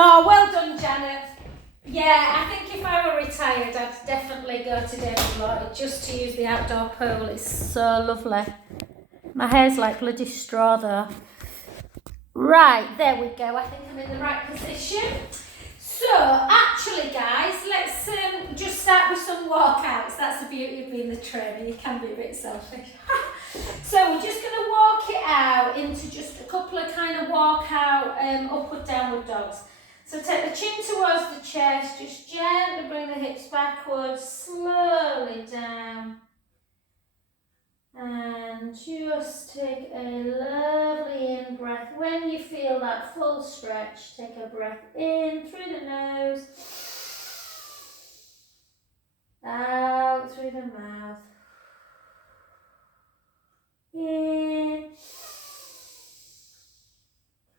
Oh, well done, Janet. Yeah, I think if I were retired, I'd definitely go to David Lloyd just to use the outdoor pool. It's so lovely. My hair's like bloody straw though. Right, there we go. I think I'm in the right position. So, actually, guys, let's just start with some walkouts. That's the beauty of being the trainer. You can be a bit selfish. So, we're just going to walk it out into just a couple of kind of walkout upward, downward dogs. So, take the chin towards the chest. Just gently bring the hips backwards, slowly down. And just take a lovely in breath. When you feel that full stretch, take a breath in through the nose, out through the mouth, in,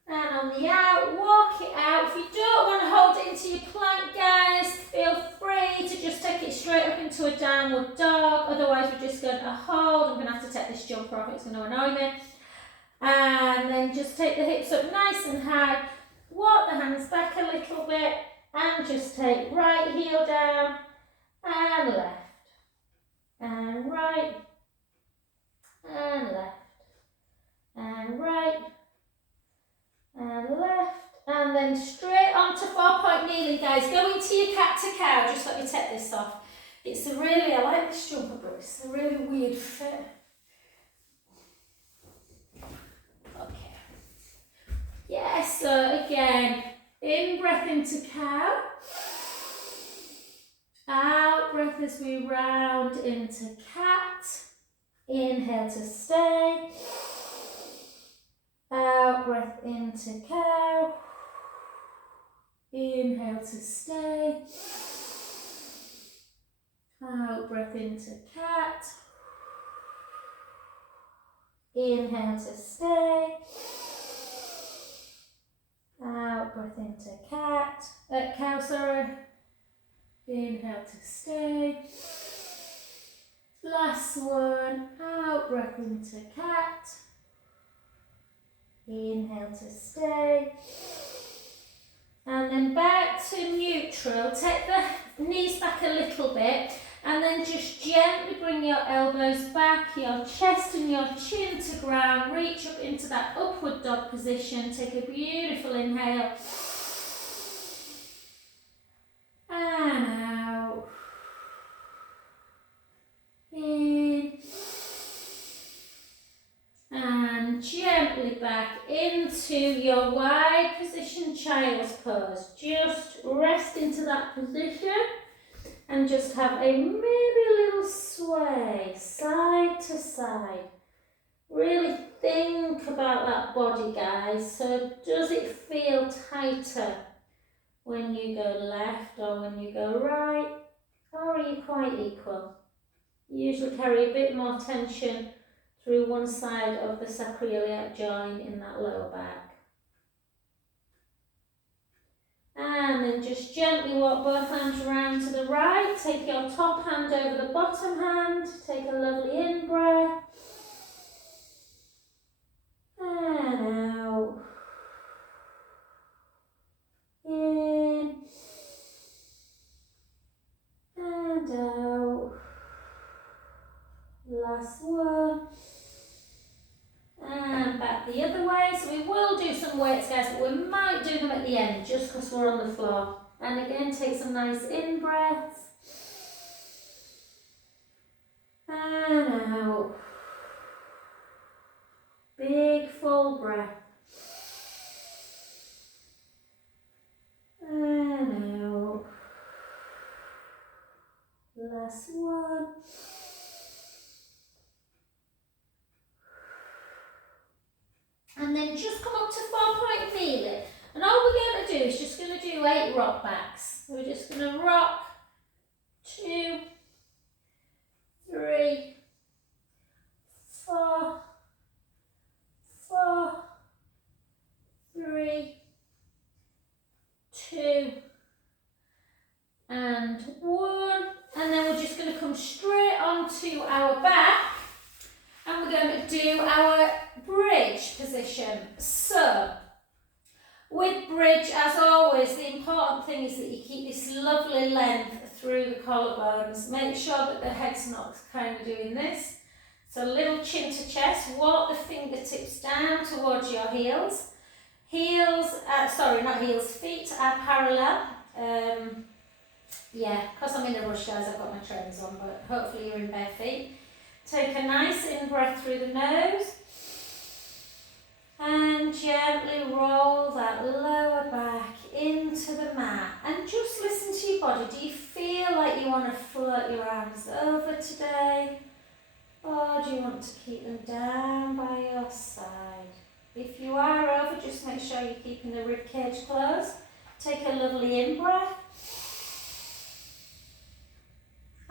and on the out, walk it out. If you don't want to hold it into your plank, guys, feel free to just take it straight up into a downward dog. Otherwise, we're just going to hold. I'm going to have to take this jumper off, it's going to annoy me. And then just take the hips up nice and high. Walk the hands back a little bit. And just take right heel down and left. And right. And left. And right. And left. And then straight onto 4-point kneeling, guys. Go into your cat to cow. Just let me take this off. It's a really, I like this jumper, but it's a really weird fit. Okay. Yeah, so again, in breath into cow. Out breath as we round into cat. Inhale to stay. Out breath into cow. Inhale to stay. Out breath into cat. Inhale to stay. Out breath into cow, sorry. Inhale to stay. Last one. Out breath into cat. Inhale to stay. And then back to neutral. Take the knees back a little bit. And then just gently bring your elbows back, your chest and your chin to ground. Reach up into that upward dog position. Take a beautiful inhale. And out. In. And gently back into your wide position, child's pose. Just rest into that position. And just have a maybe little sway, side to side. Really think about that body, guys. So does it feel tighter when you go left or when you go right? Or are you quite equal? You usually carry a bit more tension through one side of the sacroiliac joint in that lower back. And then just gently walk both hands around to the right. Take your top hand over the bottom hand. Take a lovely in-breath. And out. In. And out. Last one. And back the other way. So we will do some weights, guys, but we might do them at the end just because we're on the floor. And again, take some nice in breaths. And out. Big full breath. And out. Last one. And then just come up to 4-point kneeling. And all we're going to do is just going to do 8 rock backs. We're just going to rock 2, 3, 4, 4, 3, 2, and 1. And then we're just going to come straight onto our back. And we're going to do our bridge position. So, with bridge, as always, important thing is that you keep this lovely length through the collarbones. Make sure that the head's not kind of doing this. So little chin to chest, walk the fingertips down towards your heels. Feet are parallel. Because I'm in a rush, guys, I've got my trainers on, but hopefully you're in bare feet. Take a nice in-breath through the nose. And gently roll that lower back into the mat. And just listen to your body. Do you feel like you want to float your arms over today? Or do you want to keep them down by your side? If you are over, just make sure you're keeping the rib cage closed. Take a lovely in-breath.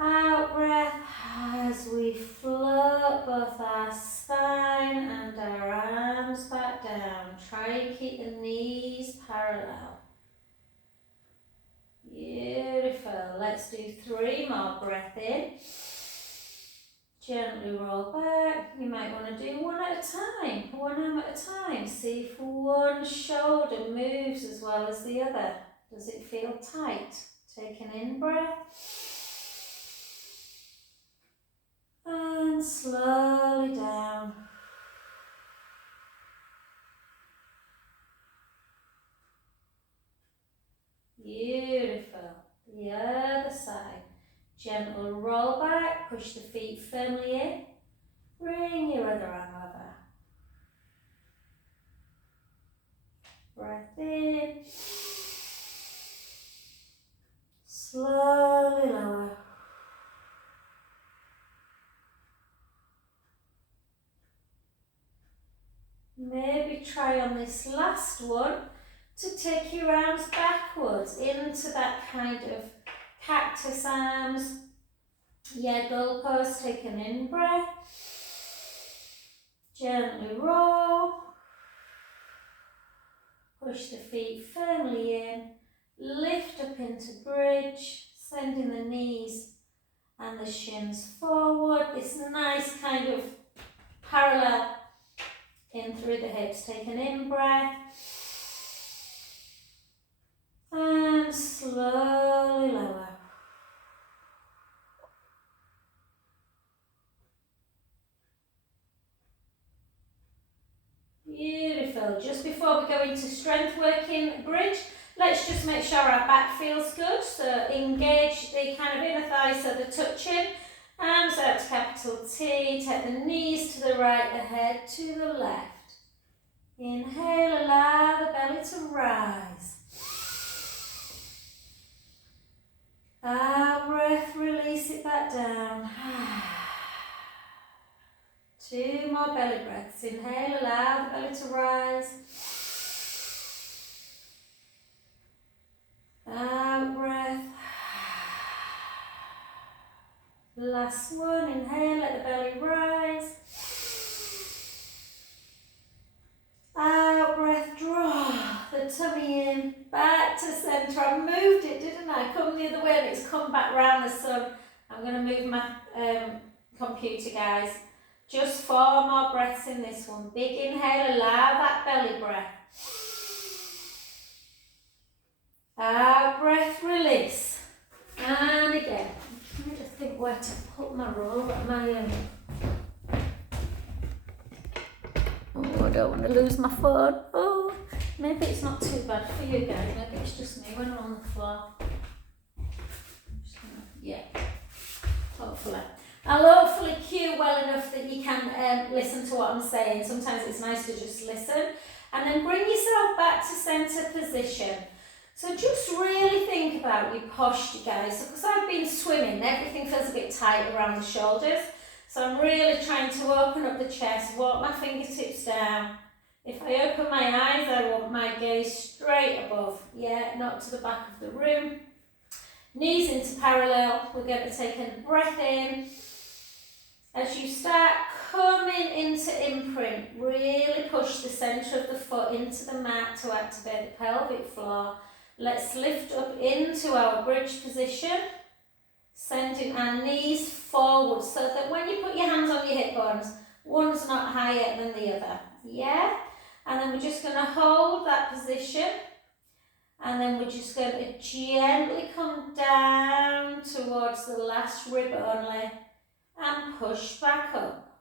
Out breath as we float both our spine and our arms back down. Try and keep the knees parallel. Beautiful. Let's do 3 more. Breath in. Gently roll back. You might want to do one at a time, one arm at a time. See if one shoulder moves as well as the other. Does it feel tight? Take an in-breath. And slowly down. Beautiful. The other side. Gentle roll back, push the feet firmly in. Bring your other arm over. Breath in. Slowly lower. Maybe try on this last one to take your arms backwards into that kind of cactus arms. Goalpost. Take an in-breath. Gently roll. Push the feet firmly in. Lift up into bridge. Sending the knees and the shins forward. This nice kind of parallel in through the hips. Take an in-breath. And slowly lower. Beautiful. Just before we go into strength working bridge, let's just make sure our back feels good. So engage the kind of inner thighs so they're touching. Arms out to capital T. Take the knees to the right, the head to the left. Inhale, allow the belly to rise. Out breath, release it back down. 2 more belly breaths. Inhale, allow the belly to rise. Out breath. Last one. Inhale, let the belly rise. Out breath, draw the tummy in, back to centre. I moved it, didn't I? Come the other way and it's come back round the sun. I'm going to move my computer, guys. Just 4 more breaths in this one. Big inhale, allow that belly breath. Out breath, release. And again. Let me just think where to put my roll. Oh, I don't want to lose my phone. Oh, maybe it's not too bad for you guys. Maybe it's just me when I'm on the floor. Hopefully. I'll hopefully cue well enough that you can listen to what I'm saying. Sometimes it's nice to just listen. And then bring yourself back to centre position. So just really think about your posture, guys. Because I've been swimming, everything feels a bit tight around the shoulders. So I'm really trying to open up the chest, walk my fingertips down. If I open my eyes, I want my gaze straight above. Not to the back of the room. Knees into parallel. We're going to take a breath in. As you start coming into imprint, really push the centre of the foot into the mat to activate the pelvic floor. Let's lift up into our bridge position, sending our knees forward so that when you put your hands on your hip bones, one's not higher than the other. And then we're just going to hold that position. And then we're just going to gently come down towards the last rib only and push back up.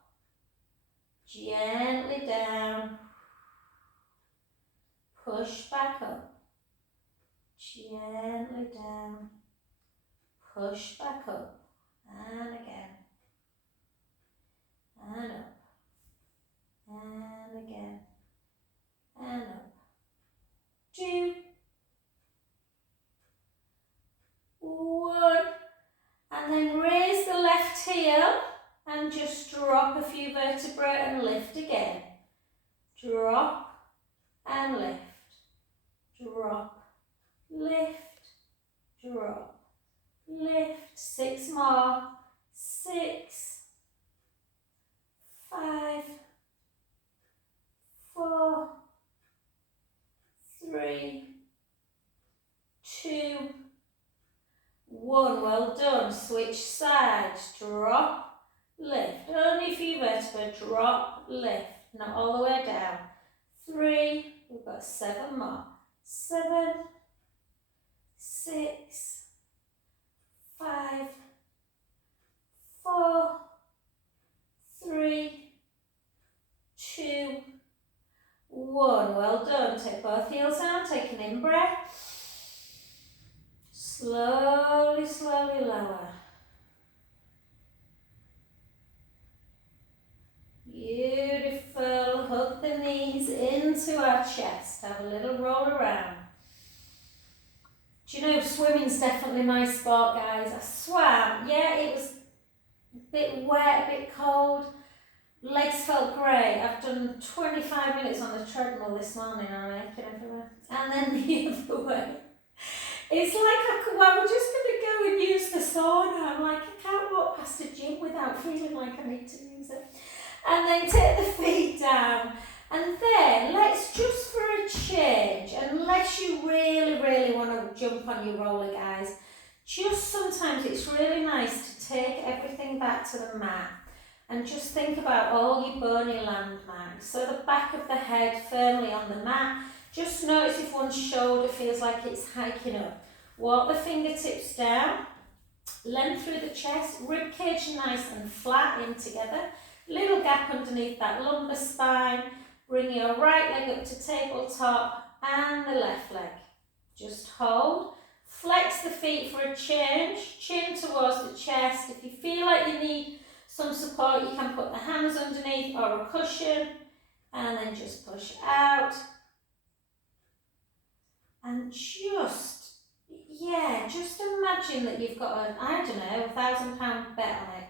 Gently down. Push back up. Gently down. Push back up. And again. And up. And again. And up. 2, 1. And then raise the left heel and just drop a few vertebrae and lift again. Drop and lift. Drop, lift, drop, lift. 6 more. 6, 5, 4, 3, 2, 1. Well done. Switch sides. Drop, lift. Only a few vertebrae. Drop, lift. Not all the way down. 3. We've got 7 more. 7, 6, 5, 4, 3, 2, 1. Well done. Take both heels down. Take an in-breath. Slowly, slowly lower. Beautiful. Hug the knees into our chest. Have a little roll around. Do you know, swimming's definitely my sport, guys. I swam. Yeah, it was a bit wet, a bit cold. Legs felt great. I've done 25 minutes on the treadmill this morning. I'm aching everywhere. And then the other way. It's like we're just going to go and use the sauna. I'm like, I can't walk past a gym without feeling like I need to use it. And then take the feet down. And then let's just for a change, unless you really, really want to jump on your roller, guys, just sometimes it's really nice to take everything back to the mat and just think about all your bony landmarks. So the back of the head firmly on the mat. Just notice if one's shoulder feels like it's hiking up. Walk the fingertips down, length through the chest, rib cage nice and flat in together. Little gap underneath that lumbar spine. Bring your right leg up to tabletop and the left leg. Just hold. Flex the feet for a change. Chin towards the chest. If you feel like you need some support, you can put the hands underneath or a cushion. And then just push out. And just imagine that you've got a, 1,000-pound bet on it.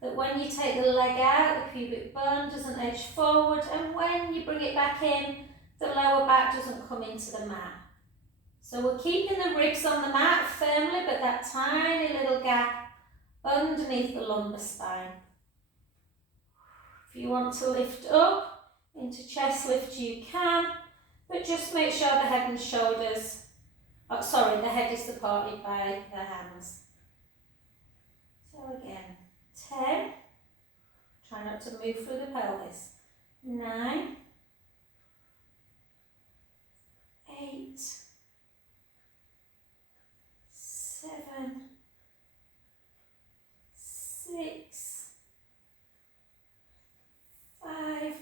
That when you take the leg out, the pubic bone doesn't edge forward, and when you bring it back in, the lower back doesn't come into the mat. So we're keeping the ribs on the mat firmly, but that tiny little gap underneath the lumbar spine. If you want to lift up into chest lift, you can, but just make sure the head and shoulders, the head is supported by the hands. So again, 10, try not to move through the pelvis. 9, 8, 7, 6, 5,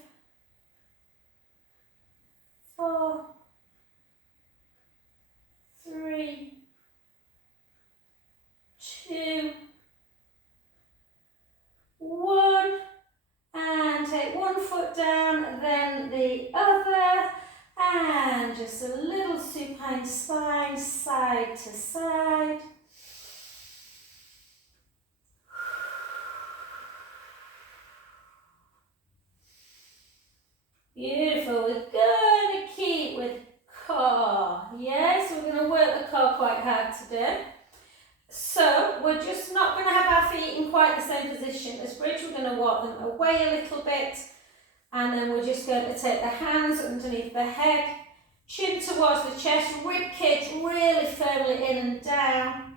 4, 3, 2, 1, and take one foot down, then the other, and just a little supine spine, side to side. Beautiful. We're going to keep with core. Yes, we're going to work the core quite hard today. So we're just not going to have our feet in quite the same position as bridge. We're going to walk them away a little bit, and then we're just going to take the hands underneath the head, chin towards the chest, rib cage really firmly in and down.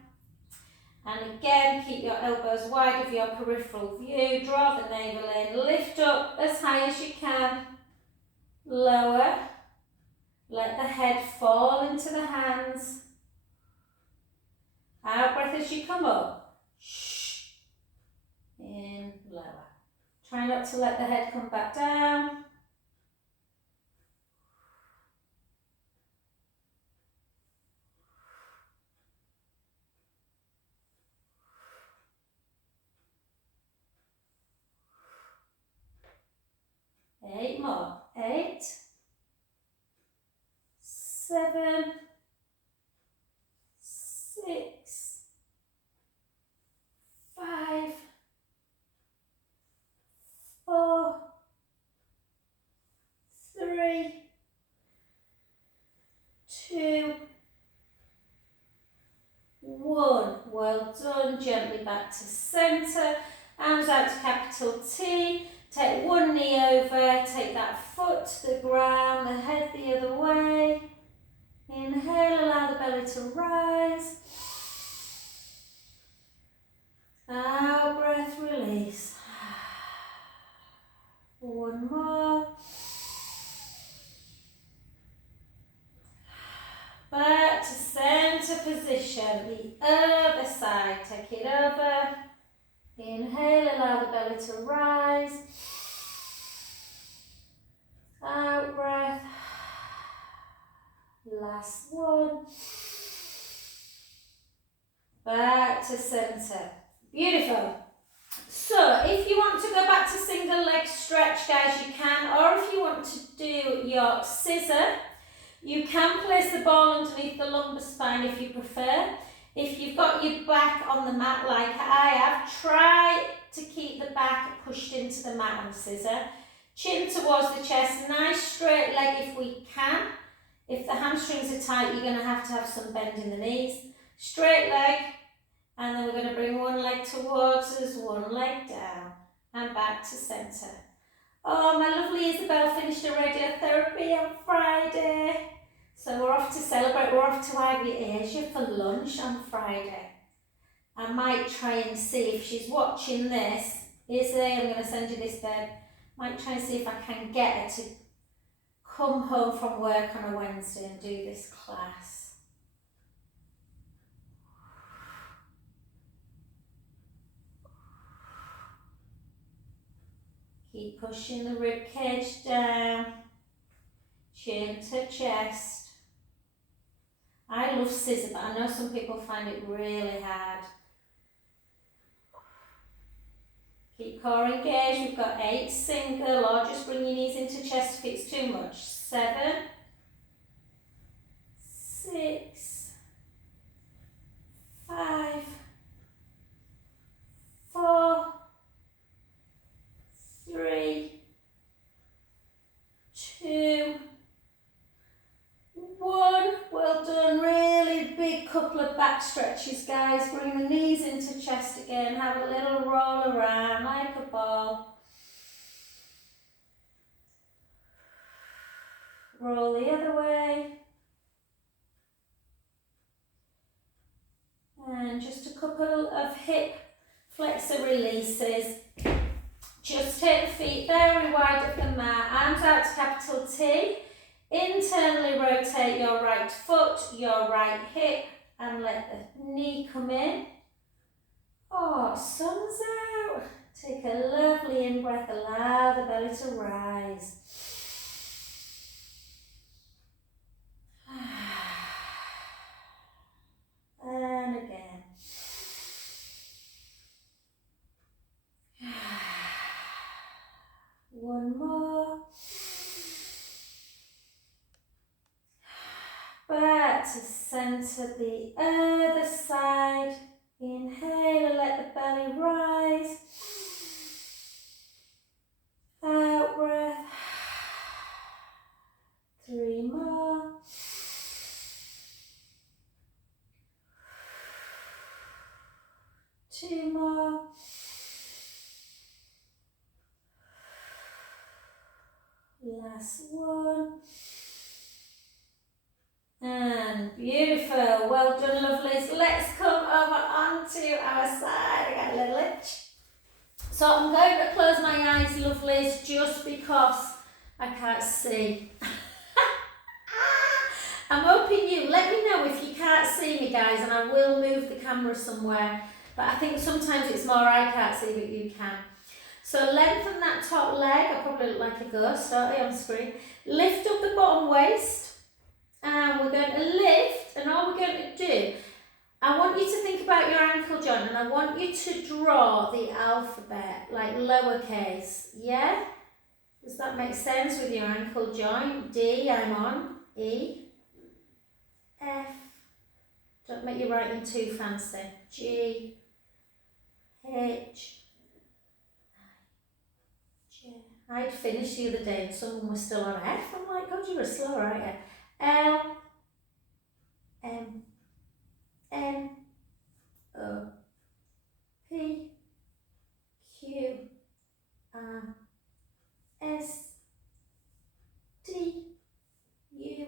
And again, keep your elbows wide of your peripheral view, draw the navel in, lift up as high as you can, lower, Let the head fall into the hands. Out breath as you come up. Shh. In, lower. Try not to let the head come back down. Eight more. 8, 7, 6, 5, 4, 3, 2, 1. Well done. Gently back to centre. Arms out to capital T. Take one knee over. Take that foot to the ground. The head the other way. Inhale. Allow the belly to rise. Out breath. Release. One more. Back to centre position. The other side. Take it over. Inhale, allow the belly to rise. Out breath. Last one. Back to centre. Beautiful. So if you want to go back to single leg stretch, guys, you can. Or if you want to do your scissor, you can place the ball underneath the lumbar spine if you prefer. If you've got your back on the mat like I have, try to keep the back pushed into the mat on scissor. Chin towards the chest, nice straight leg if we can. If the hamstrings are tight, you're going to have some bend in the knees. Straight leg, and then we're going to bring one leg towards us, one leg down, and back to centre. Oh, my lovely Isabel finished her radiotherapy on Friday. So we're off to celebrate, we're off to Ivy Asia for lunch on Friday. I might try and see if she's watching this. Izzy, I'm going to send you this bed. Might try and see if I can get her to come home from work on a Wednesday and do this class. Keep pushing the rib cage down, chin to chest. I love scissor, but I know some people find it really hard. Keep core engaged. We've got 8 single, or just bring your knees into chest if it's too much. 7, 6, 5, 4, 3, 2, 1. Well done. Really big couple of back stretches, guys. Bring the knees into chest again. Have a little roll around like a ball. Roll the other way. And just a couple of hip flexor releases. Just take the feet very wide of the mat. Arms out to capital T. Internally rotate your right foot, your right hip, and let the knee come in. Oh, sun's out. Take a lovely in-breath, allow the belly to rise. And again. One more. Back to centre, the other side. Inhale and let the belly rise. Out breath. 3 more. Two more. Last one. And beautiful. Well done, lovelies. Let's come over onto our side. I got a little itch. So I'm going to close my eyes, lovelies, just because I can't see. can't see me, guys, and I will move the camera somewhere, but I think sometimes it's more I can't see, but you can. So lengthen that top leg. I probably look like a ghost, don't I, on screen? Lift up the bottom waist, and we're going to lift, and all we're going to do, I want you to think about your ankle joint, and I want you to draw the alphabet, like lowercase, yeah? Does that make sense with your ankle joint? D, I'm on. E, F, don't make your writing too fancy. G, H, I, J. I'd finished the other day and someone was still on F. I'm like, God, you were slow, aren't you? L, M, N, O, P, Q, R, S, T, U,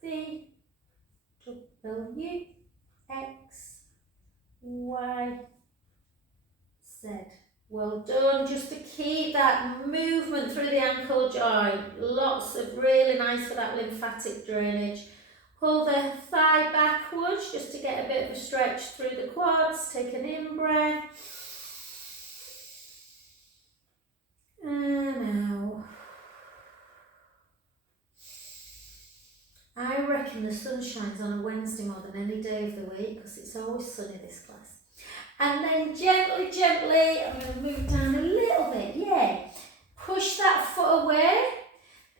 V, W, X, Y, Z. Well done. Just to keep that movement through the ankle joint. Lots of really nice for that lymphatic drainage. Pull the thigh backwards just to get a bit of a stretch through the quads. Take an in breath. And out. I reckon the sun shines on a Wednesday more than any day of the week because it's always sunny this class. And then gently, gently, I'm going to move down a little bit, yeah. Push that foot away.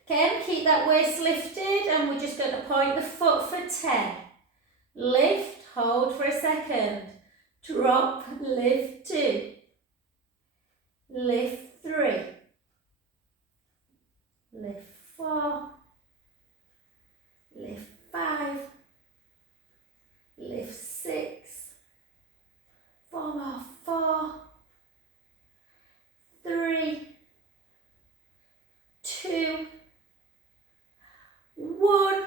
Again, keep that waist lifted and we're just going to point the foot for 10. Lift, hold for a second. Drop, lift 2. Lift 3. Lift 4. Lift 5. Lift 6. 4 more. 4. 3. 2. 1.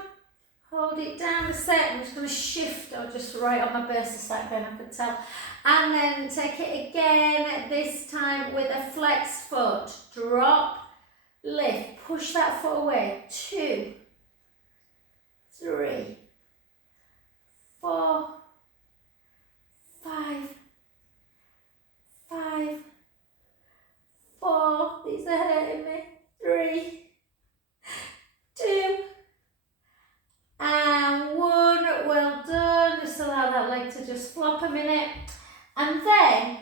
Hold it down a sec. I'm just going to shift or just right on my burst a sec, then I could tell. And then take it again, this time with a flexed foot. Drop, lift, push that foot away. 2, 3, 4, 5, 5, 4. These are hurting me. 3, 2, and 1. Well done. Just allow that leg to just flop a minute. And then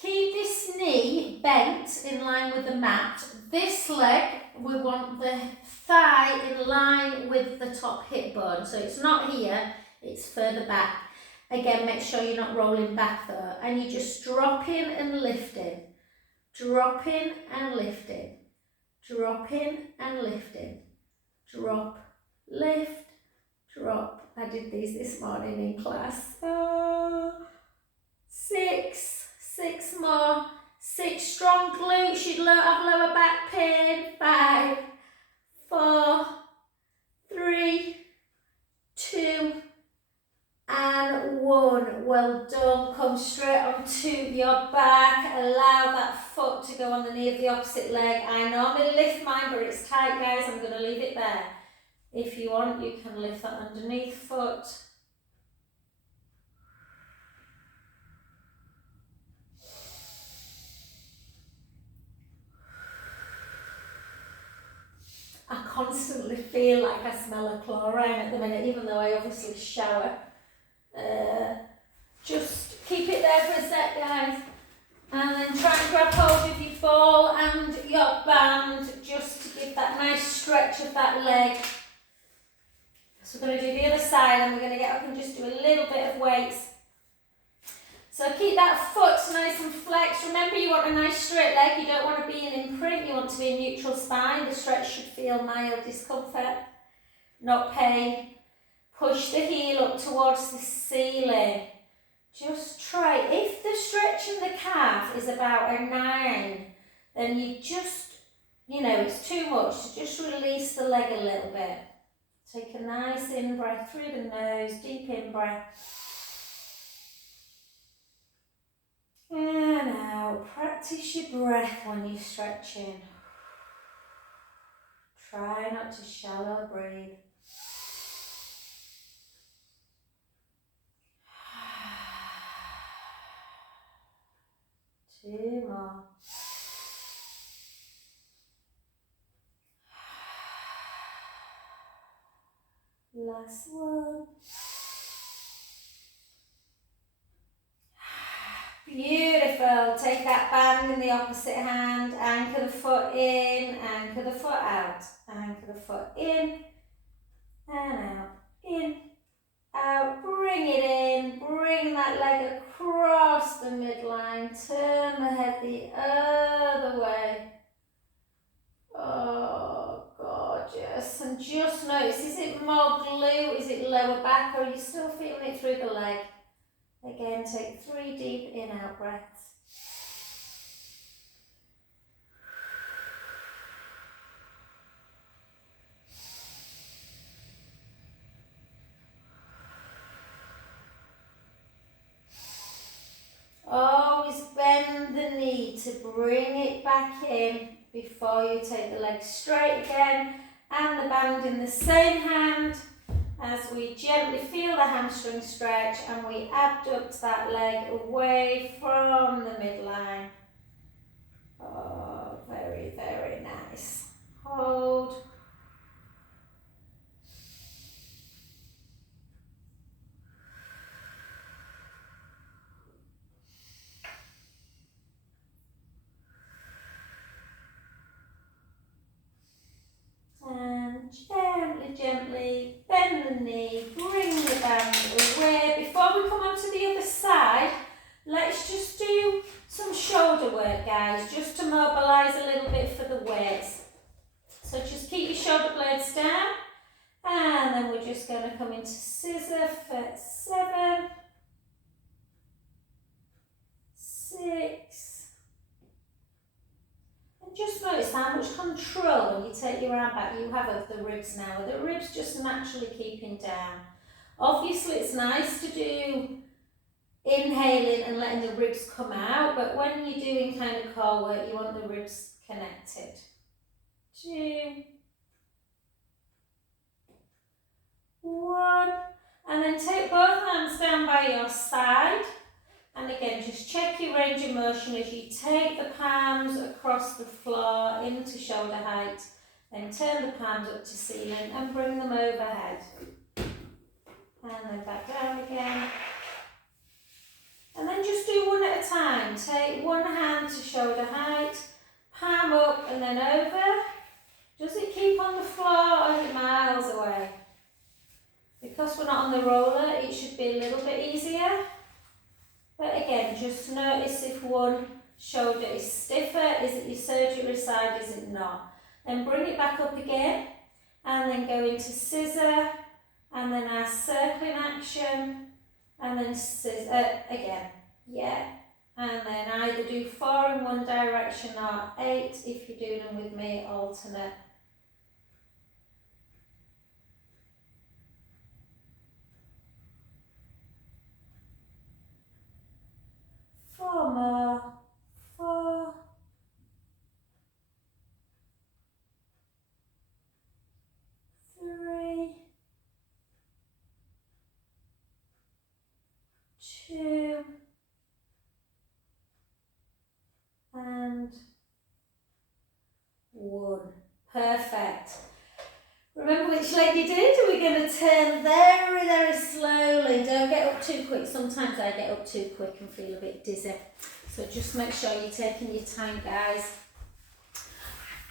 keep this knee bent in line with the mat. This leg, we want the thigh in line with the top hip bone. So it's not here, it's further back. Again, make sure you're not rolling back though. And you just drop in and lift in. Drop in and lift in. Drop in and lift in. Drop, lift, drop. I did these this morning in class. 6 more. 6 strong glutes. You'd have lower back pain. 5, 4, 3, 2, and 1. Well done. Come straight onto your back. Allow that foot to go on the knee of the opposite leg. I normally lift mine, but it's tight, guys. I'm going to leave it there. If you want, you can lift that underneath foot. I constantly feel like I smell a chlorine at the minute, even though I obviously shower. Just keep it there for a sec, guys. And then try and grab hold of your ball and your band, just to give that nice stretch of that leg. So we're going to do the other side, and we're going to get up and just do a little bit of weights. So keep that foot nice and flexed. Remember, you want a nice straight leg. You don't want to be in imprint. You want to be in neutral spine. The stretch should feel mild discomfort, not pain. Push the heel up towards the ceiling. Just try. If the stretch in the calf is about a 9, then you just, it's too much. So just release the leg a little bit. Take a nice in breath through the nose, deep in breath. And out. Practice your breath when you're stretching. Try not to shallow breathe. more. Last one. Beautiful. Take that band in the opposite hand, anchor the foot in, anchor the foot out, anchor the foot in and out, in, out, bring it in, bring that leg across the midline, turn the head the other way. Oh, gorgeous. And just notice, is it more glute, is it lower back, or are you still feeling it through the leg? Again, take 3 deep in-out breaths. Always bend the knee to bring it back in before you take the leg straight again, and the band in the same hand as we gently feel the hamstring stretch and we abduct that leg away from the midline. Oh, very, very nice. Hold. And gently, gently bend the knee, bring the band away. Before we come on to the other side, let's just do some shoulder work, guys, just to mobilise a little bit for the weights. So just keep your shoulder blades down, and then we're just going to come into scissor for 7, 6, and just notice how much control when you take your arm back you have of the ribs now. The ribs just naturally keeping down. Obviously it's nice to do inhaling and letting the ribs come out, but when you're doing kind of core work, you want the ribs connected. 2, 1, and then take both hands down by your side, and again just check your range of motion as you take the palms across the floor into shoulder height, then turn the palms up to ceiling and bring them overhead, and then back down again. And then just do one at a time. Take one hand to shoulder height, palm up and then over. Does it keep on the floor or is it miles away? Because we're not on the roller, it should be a little bit easier. But again, just notice if one shoulder is stiffer, is it your surgery side, is it not? Then bring it back up again, and then go into scissor, and then our circling action, and then scissor again, yeah. And then either do 4 in one direction or 8 if you're doing them with me, alternate. Four more, 4, 3, 2, and 1. Perfect. Remember which leg you did? We're going to turn very, very slowly. Don't get up too quick. Sometimes I get up too quick and feel a bit dizzy. So just make sure you're taking your time, guys.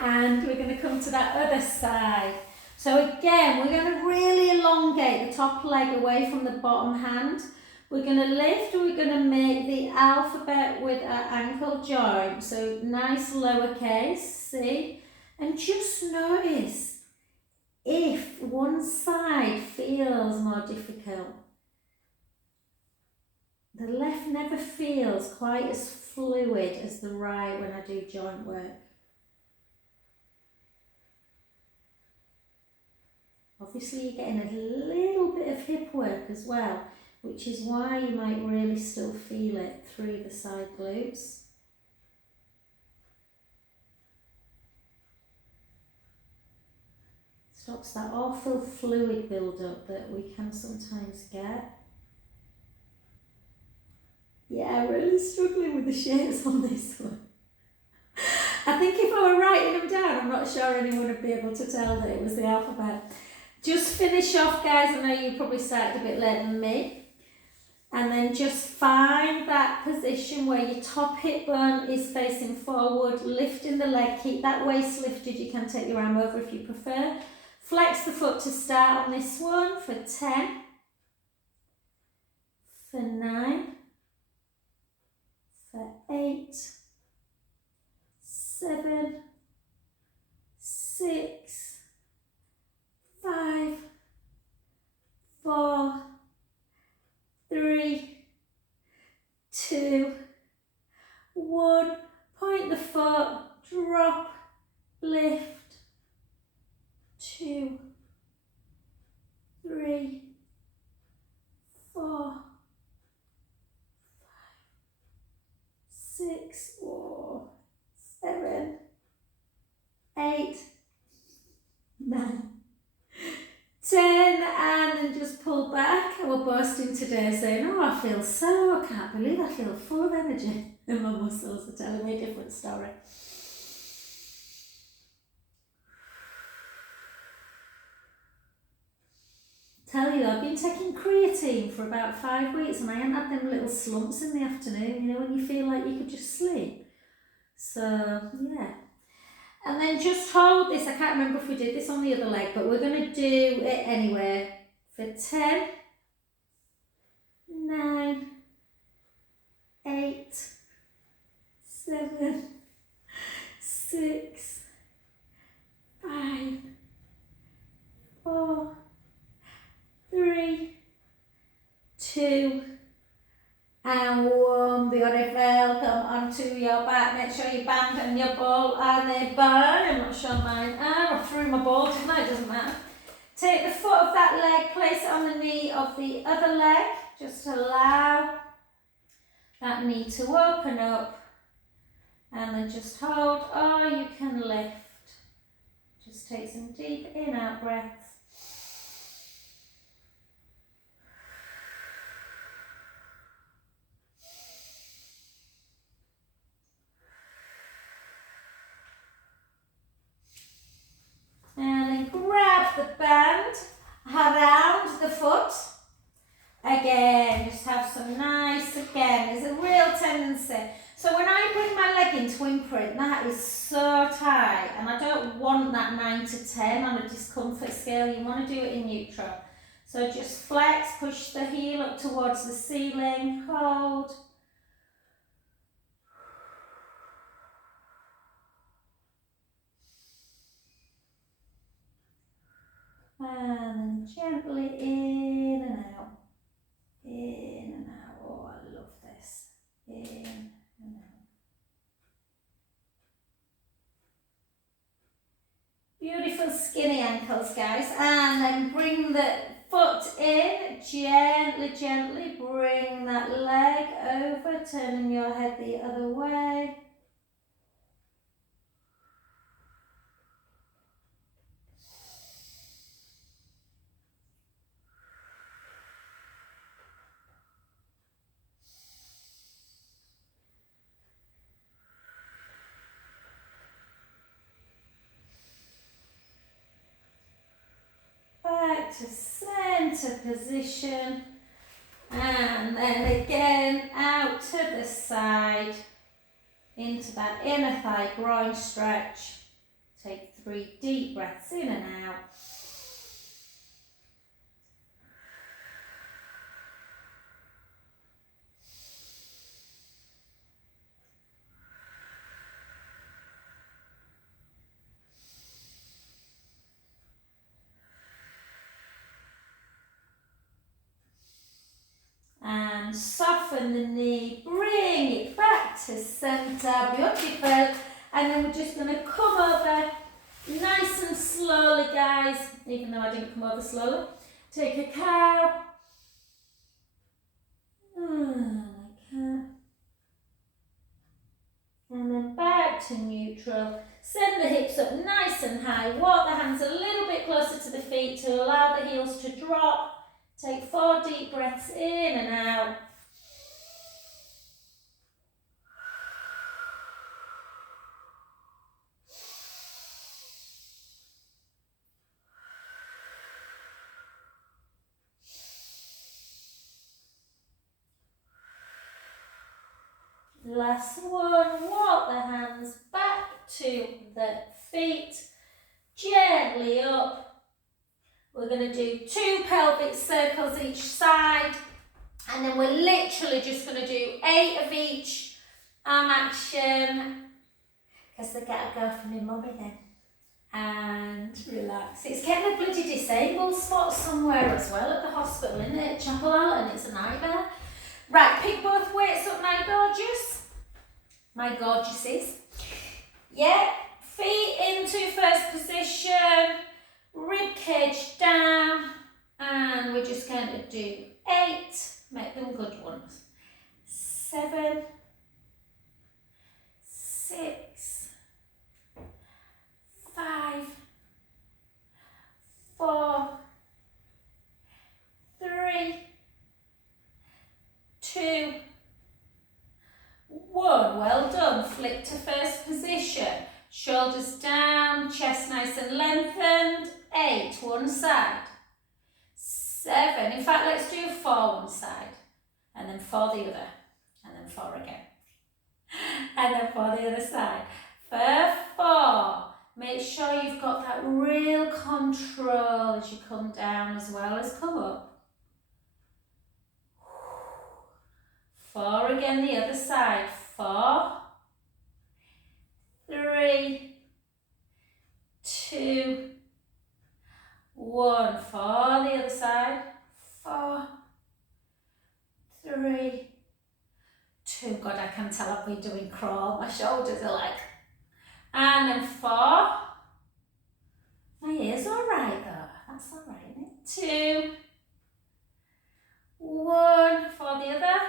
And we're going to come to that other side. So again, we're going to really elongate the top leg away from the bottom hand. We're going to lift, we're going to make the alphabet with our ankle joint. So nice lowercase, see? And just notice if one side feels more difficult. The left never feels quite as fluid as the right when I do joint work. Obviously you're getting a little bit of hip work as well, which is why you might really still feel it through the side glutes. Stops that awful fluid build-up that we can sometimes get. Yeah, really struggling with the shapes on this one. writing them down. I'm not sure anyone would be able to tell that it was the alphabet. Just finish off, guys. I know you probably started a bit later than me. And then just find that position where your top hip bone is facing forward, lifting the leg, keep that waist lifted. You can take your arm over if you prefer. Flex the foot to start on this one for 10, for 9, for 8, 7, 6, 5, 4, 3, 2, 1. Point the foot, drop, lift. 2, 3, 4, 5, 6, 7, 8, 9, 10, and then just pull back. And we're bursting today saying, oh, I can't believe I feel full of energy. And my muscles are telling me a different story. Tell you, I've been taking creatine for about 5 weeks and I haven't had them little slumps in the afternoon, you know, when you feel like you could just sleep. So, yeah. And then just hold this. I can't remember if we did this on the other leg, but we're going to do it anyway. For 10, 9, 8, 7, 6, 5, 4, 3, 2, and 1. Beautiful. Come onto your back. Make sure your band and your ball are nearby. I'm not sure mine are. I threw my ball, didn't I? It doesn't matter. Take the foot of that leg, place it on the knee of the other leg. Just allow that knee to open up. And then just hold, or you can lift. Just take some deep in-out breaths. And then grab the band around the foot. Again, just have some nice, there's a real tendency. So when I bring my leg into imprint, that is so tight, and I don't want that 9 to 10 on a discomfort scale. You want to do it in neutral. So just flex, push the heel up towards the ceiling, hold. And then gently in and out. In and out. Oh, I love this. In and out. Beautiful skinny ankles, guys. And then bring the foot in. Gently, gently bring that leg over, turning your head the other way. Back to center position, and then again out to the side into that inner thigh groin stretch. Take 3 deep breaths in and out. And soften the knee, bring it back to center, beautiful. And then we're just going to come over nice and slowly, guys, even though I didn't come over slowly. Take a cow. And then back to neutral. Send the hips up nice and high. Walk the hands a little bit closer to the feet to allow the heels to drop. Take 4 deep breaths in and out. Last one, walk the hands back to the feet, gently up. We're going to do 2 pelvic circles each side, and then we're literally just going to do 8 of each arm action, because they get a go from my mummy then. And relax. It's getting a bloody disabled spot somewhere as well at the hospital, isn't it? Chapel Allen, it's a nightmare. Right, pick both weights up, my gorgeous. My gorgeouses. Yeah, feet into first position, rib cage down, and we're just going to do 8, make them good ones. 7, 6, 5, 4, 3, 2, 1. Well done. Flip to first position. Shoulders down, chest nice and lengthened. 8, one side. 7. In fact, let's do 4 one side, and then 4 the other, and then 4 again, and then 4 the other side. For 4. Make sure you've got that real control as you come down as well as come up. 4 again, the other side. 4, 3, 2, 1. 4, the other side. 4, 3, 2. God, I can tell I've been doing crawl. My shoulders are like. And then 4. My ear's all right though. That's all right, isn't it? 2, 1. 4 the other.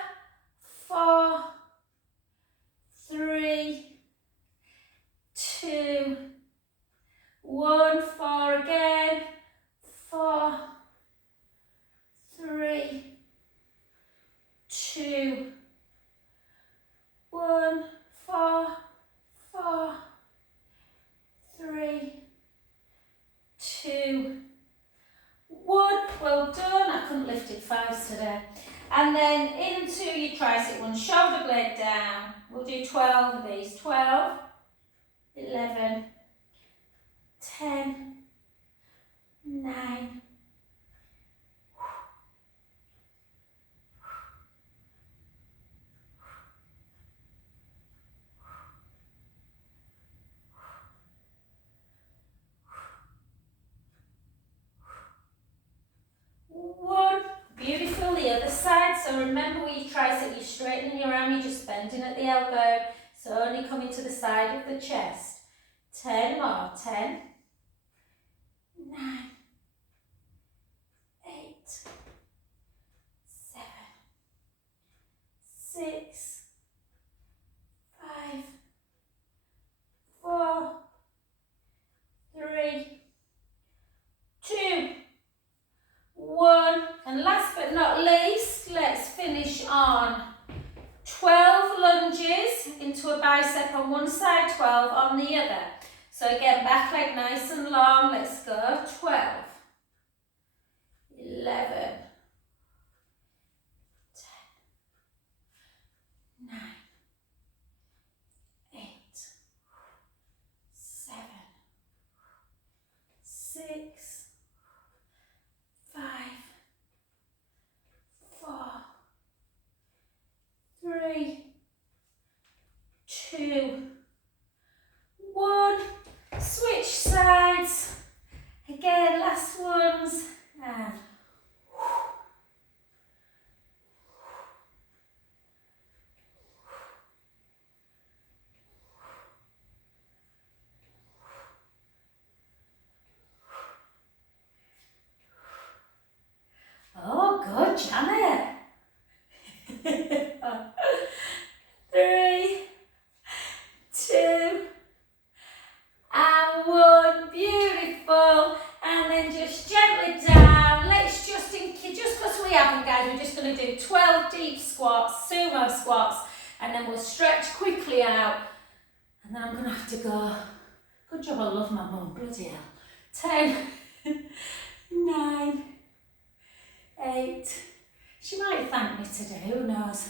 4, 3, 2, 1. 4 again. 4, 3, 2, 1. 4, 4, 3, 2, 1. Well done. I couldn't lift it 5s today. And then into your tricep one, shoulder blade down. We'll do 12 of these. 12, 11, 10, 9, beautiful. The other side. So remember, with your tricep, you're straightening your arm, you're just bending at the elbow. So only coming to the side of the chest. 10 more. 10, 9, 8, 7, 6, 5, 4, 3, 2, 1. And last but not least, let's finish on 12 lunges into a bicep on one side, 12 on the other. So again, back leg nice and long. Let's go. 12, 11, 10, 9, 8, 7, 6, 5, 4, 3, 2, 1. Switch sides. Again, last ones. And oh, good, Janet. 3, 2, and 1. Beautiful. And then just gently down. Let's just because we haven't, guys, we're just going to do 12 deep squats, sumo squats, and then we'll stretch quickly out. And then I'm going to have to go. Good job, I love my mum. Bloody hell. 10, 9, 8. She might thank me today, who knows?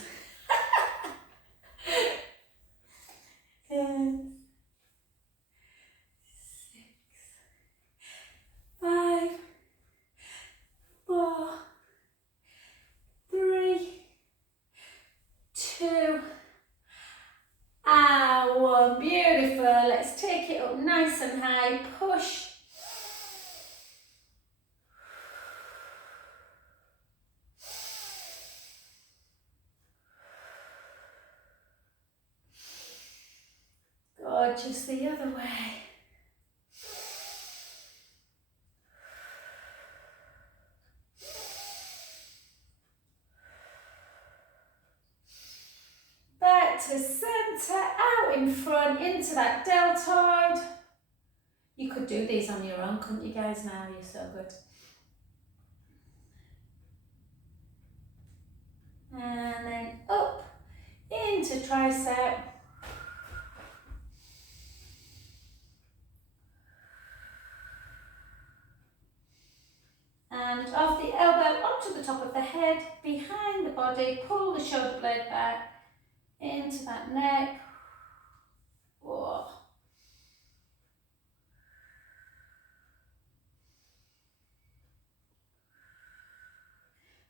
up nice and high, push. Good, just the other way. Back to centre, out in front, into that deltoid. You could do these on your own, couldn't you guys, now? You're so good. And then up, into tricep. And off the elbow onto the top of the head, behind the body, pull the shoulder blade back, into that neck. Whoa.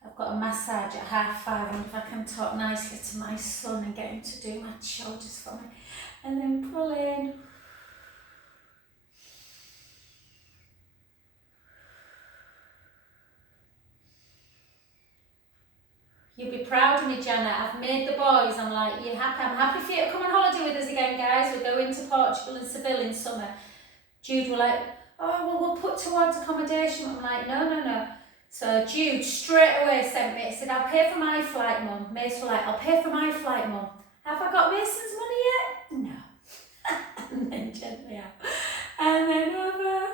I've got a massage at 5:30, and if I can talk nicely to my son and get him to do my shoulders for me. And then pull in. You'll be proud of me, Jenna. I've made the boys. I'm like, you happy? I'm happy for you to come on holiday with us again, guys. We're going to Portugal and Seville in summer. Jude were like, oh, well, we'll put towards accommodation. I'm like, no. So Jude straight away sent me, he said, I'll pay for my flight, Mum. Mace were like, I'll pay for my flight, Mum. Have I got Mason's money yet? No. And then gently out. And then over.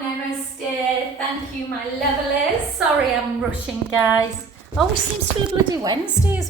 Namaste. Thank you, my lovelies. Sorry I'm rushing, guys. Always seems to be a bloody Wednesday as well.